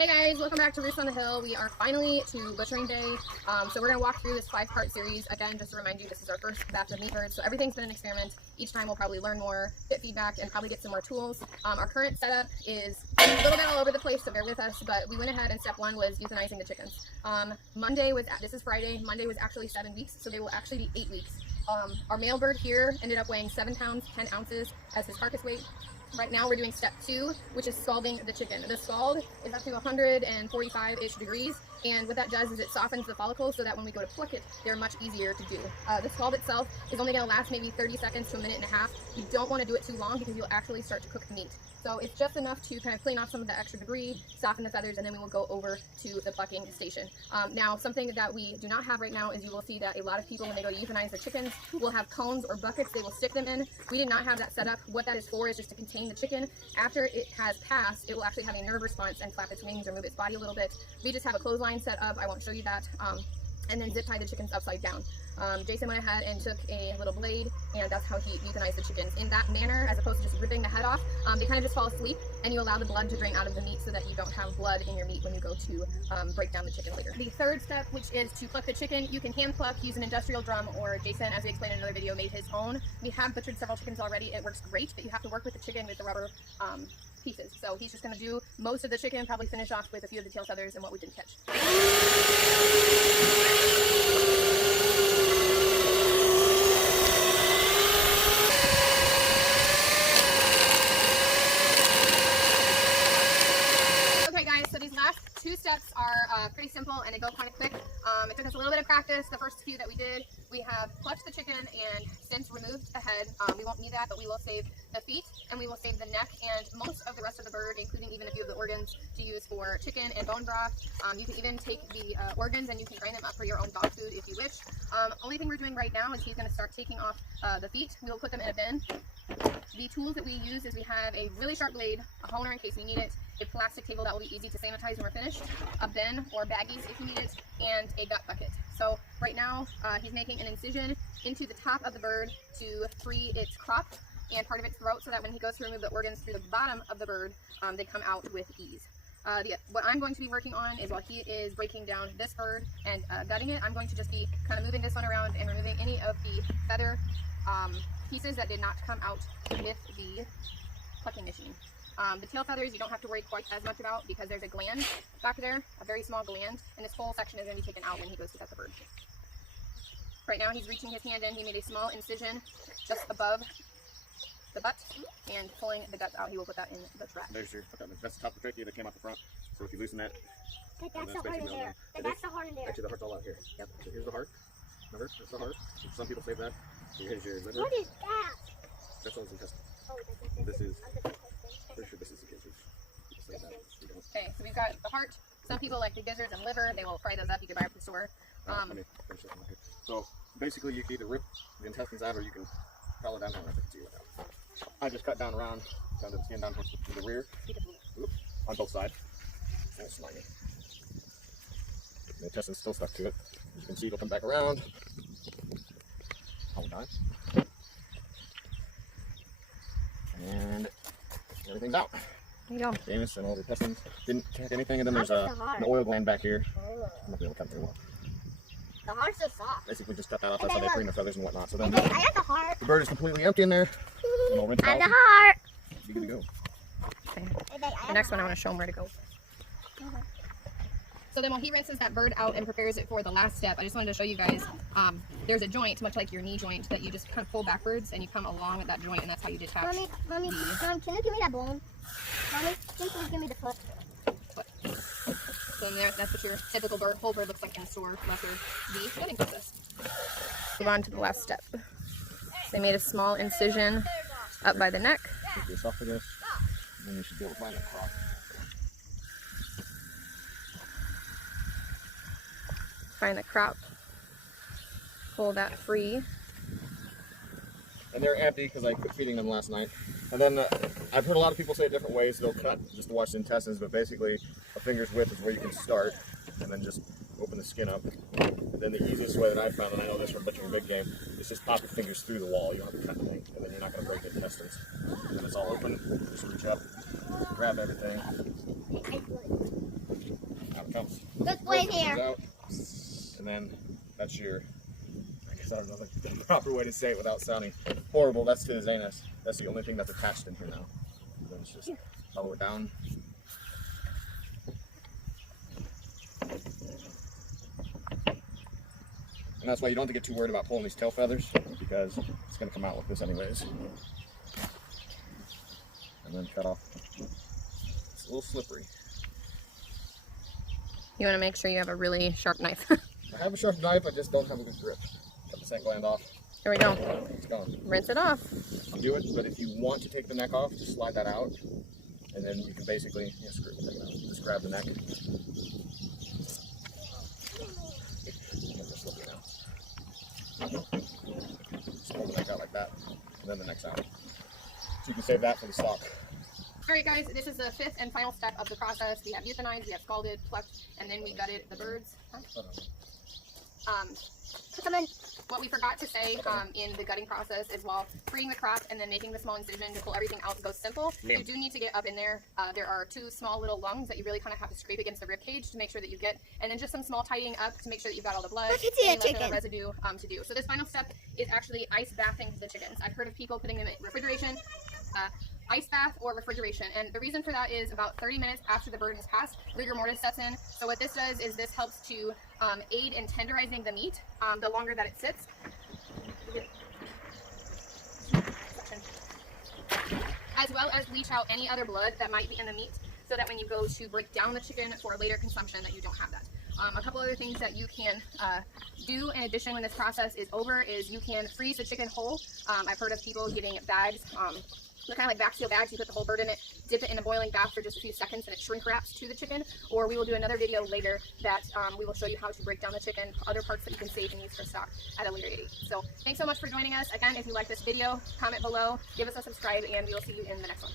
Hey guys, welcome back to Roost on the Hill. We are finally to butchering day. So we're going to walk through this 5-part series. Again, just to remind you, this is our first batch of meat birds, so everything's been an experiment. Each time we'll probably learn more, get feedback, and probably get some more tools. Our current setup is a little bit all over the place, so bear with us, but we went ahead and step one was euthanizing the chickens. This is Friday, Monday was actually 7 weeks, so they will actually be 8 weeks. Our male bird here ended up weighing 7 pounds, 10 ounces as his carcass weight. Right now we're doing step 2, which is scalding the chicken. The scald is up to 145-ish degrees, and what that does is it softens the follicles so that when we go to pluck it, they're much easier to do. The scald itself is only going to last maybe 30 seconds to a minute and a half. You don't want to do it too long because you'll actually start to cook the meat. So it's just enough to kind of clean off some of the extra debris, soften the feathers, and then we will go over to the plucking station. Now, something that we do not have right now is you will see that a lot of people, when they go to euthanize their chickens, will have cones or buckets they will stick them in. We did not have that set up. What that is for is just to contain the chicken. After it has passed, it will actually have a nerve response and flap its wings or move its body a little bit. We just have a clothesline set up. I won't show you that. And then zip tie the chickens upside down. Jason went ahead and took a little blade, and that's how he euthanized the chickens. In that manner, as opposed to just ripping the head off, they kind of just fall asleep, and you allow the blood to drain out of the meat so that you don't have blood in your meat when you go to break down the chicken later. The third step, which is to pluck the chicken, you can hand pluck, use an industrial drum, or Jason, as we explained in another video, made his own. We have butchered several chickens already. It works great, but you have to work with the chicken with the rubber pieces. So he's just going to do most of the chicken, probably finish off with a few of the tail feathers and what we didn't catch. Two steps are pretty simple and they go kind of quick. It took us a little bit of practice. The first few that we did, we have plucked the chicken and since removed the head. We won't need that, but we will save the feet and we will save the neck and most of the rest of the bird, including even a few of the organs to use for chicken and bone broth. You can even take the organs and you can grind them up for your own dog food if you wish. Only thing we're doing right now is he's going to start taking off the feet. We will put them in a bin. The tools that we use is we have a really sharp blade, a honer in case we need it, a plastic table that will be easy to sanitize when we're finished, a bin or baggies if you need it, and a gut bucket. So right now he's making an incision into the top of the bird to free its crop and part of its throat so that when he goes to remove the organs through the bottom of the bird, they come out with ease. What I'm going to be working on is while he is breaking down this bird and gutting it, I'm going to just be kind of moving this one around and removing any of the feather pieces that did not come out with the plucking machine. The tail feathers you don't have to worry quite as much about because there's a gland back there, a very small gland, and this whole section is going to be taken out when he goes to gut the bird. Right now he's reaching his hand in, he made a small incision just above the butt and pulling the guts out. He will put that in the trap. There's your, that's the top of the trachea that came out the front. So if you loosen that, that's the heart in there. That's the heart in there. Actually, the heart's all out here. Yep. So here's the heart. Remember, that's the heart. Some people save that. Here's your liver. What is that? That's all his intestines. Oh, that's this is. Pretty sure this is the gizzards. Okay, so we've got the heart. Some people like the gizzards and liver. They will fry those up. You can buy them from the store. Let me finish this one here. So basically, you can either rip the intestines out, or you can peel it down. I don't know if I can see it now. I just cut down around, down to the skin, down towards the rear. Oops, on both sides. And it's slimy. The intestine's still stuck to it. You can see it'll come back around. Hold on. And everything's out. There you go. Famous and all the intestines. Didn't catch anything, and then there's an oil gland back here. I'm not be able to cut very well. The heart's so soft. Basically, just cut that off. That's how they clean the feathers and whatnot. So then I got the heart. The bird is completely empty in there. And we'll rinse it out. And the heart. You're good to go. Okay. The next one I want to show him where to go. So then while he rinses that bird out and prepares it for the last step, I just wanted to show you guys, there's a joint, much like your knee joint, that you just kind of pull backwards and you come along with that joint, and that's how you detach. Mommy, Mom, can you give me that bone? Mommy, can you give me the foot? So in there, that's what your typical whole bird looks like in the store, lesser the gutting process. Move on to the last step. So they made a small incision up by the neck. Take the esophagus, and then you should be able to find the crop. Find the crop, pull that free. And they're empty because I quit feeding them last night. And then I've heard a lot of people say it different ways. They'll cut just to wash the intestines, but basically a finger's width is where you can start, and then just open the skin up. And then the easiest way that I've found, and I know this from butchering big game, is just pop your fingers through the wall. You don't have to cut anything, and then you're not going to break the intestines. And then it's all open. Just reach up, grab everything. Good boy here. Out, and then that's your, I guess I don't know the proper way to say it without sounding horrible. That's to his anus. That's the only thing that's attached in here now. And then it's just follow it down. And that's why you don't have to get too worried about pulling these tail feathers, because it's going to come out like this anyways. And then cut off. It's a little slippery. You want to make sure you have a really sharp knife. I have a sharp knife, I just don't have a good grip. Cut the scent gland off. Here we go. It's gone. Rinse it off. Do it, but if you want to take the neck off, just slide that out. And then you can basically just grab the neck. Just pull the neck out like that, and then the neck's out. So you can save that for the stock. Alright guys, this is the fifth and final step of the process. We have euthanized, we have scalded, plucked, and then we gutted the birds. What we forgot to say in the gutting process is while freeing the crop and then making the small incision to pull everything out to go simple, you do need to get up in there. There are two small little lungs that you really kind of have to scrape against the rib cage to make sure that you get, and then just some small tidying up to make sure that you've got all the blood and the residue to do. So this final step is actually ice bathing the chickens. I've heard of people putting them in refrigeration, ice bath or refrigeration, and the reason for that is about 30 minutes after the bird has passed, rigor mortis sets in. So what this does is this helps to aid in tenderizing the meat the longer that it sits, as well as leach out any other blood that might be in the meat, so that when you go to break down the chicken for later consumption that you don't have that. A couple other things that you can do in addition when this process is over is you can freeze the chicken whole. I've heard of people getting bags, they're kind of like vac seal bags. You put the whole bird in it, dip it in a boiling bath for just a few seconds, and it shrink wraps to the chicken. Or we will do another video later that we will show you how to break down the chicken, other parts that you can save and use for stock at a later date. So thanks so much for joining us. Again, if you like this video, comment below, give us a subscribe, and we will see you in the next one.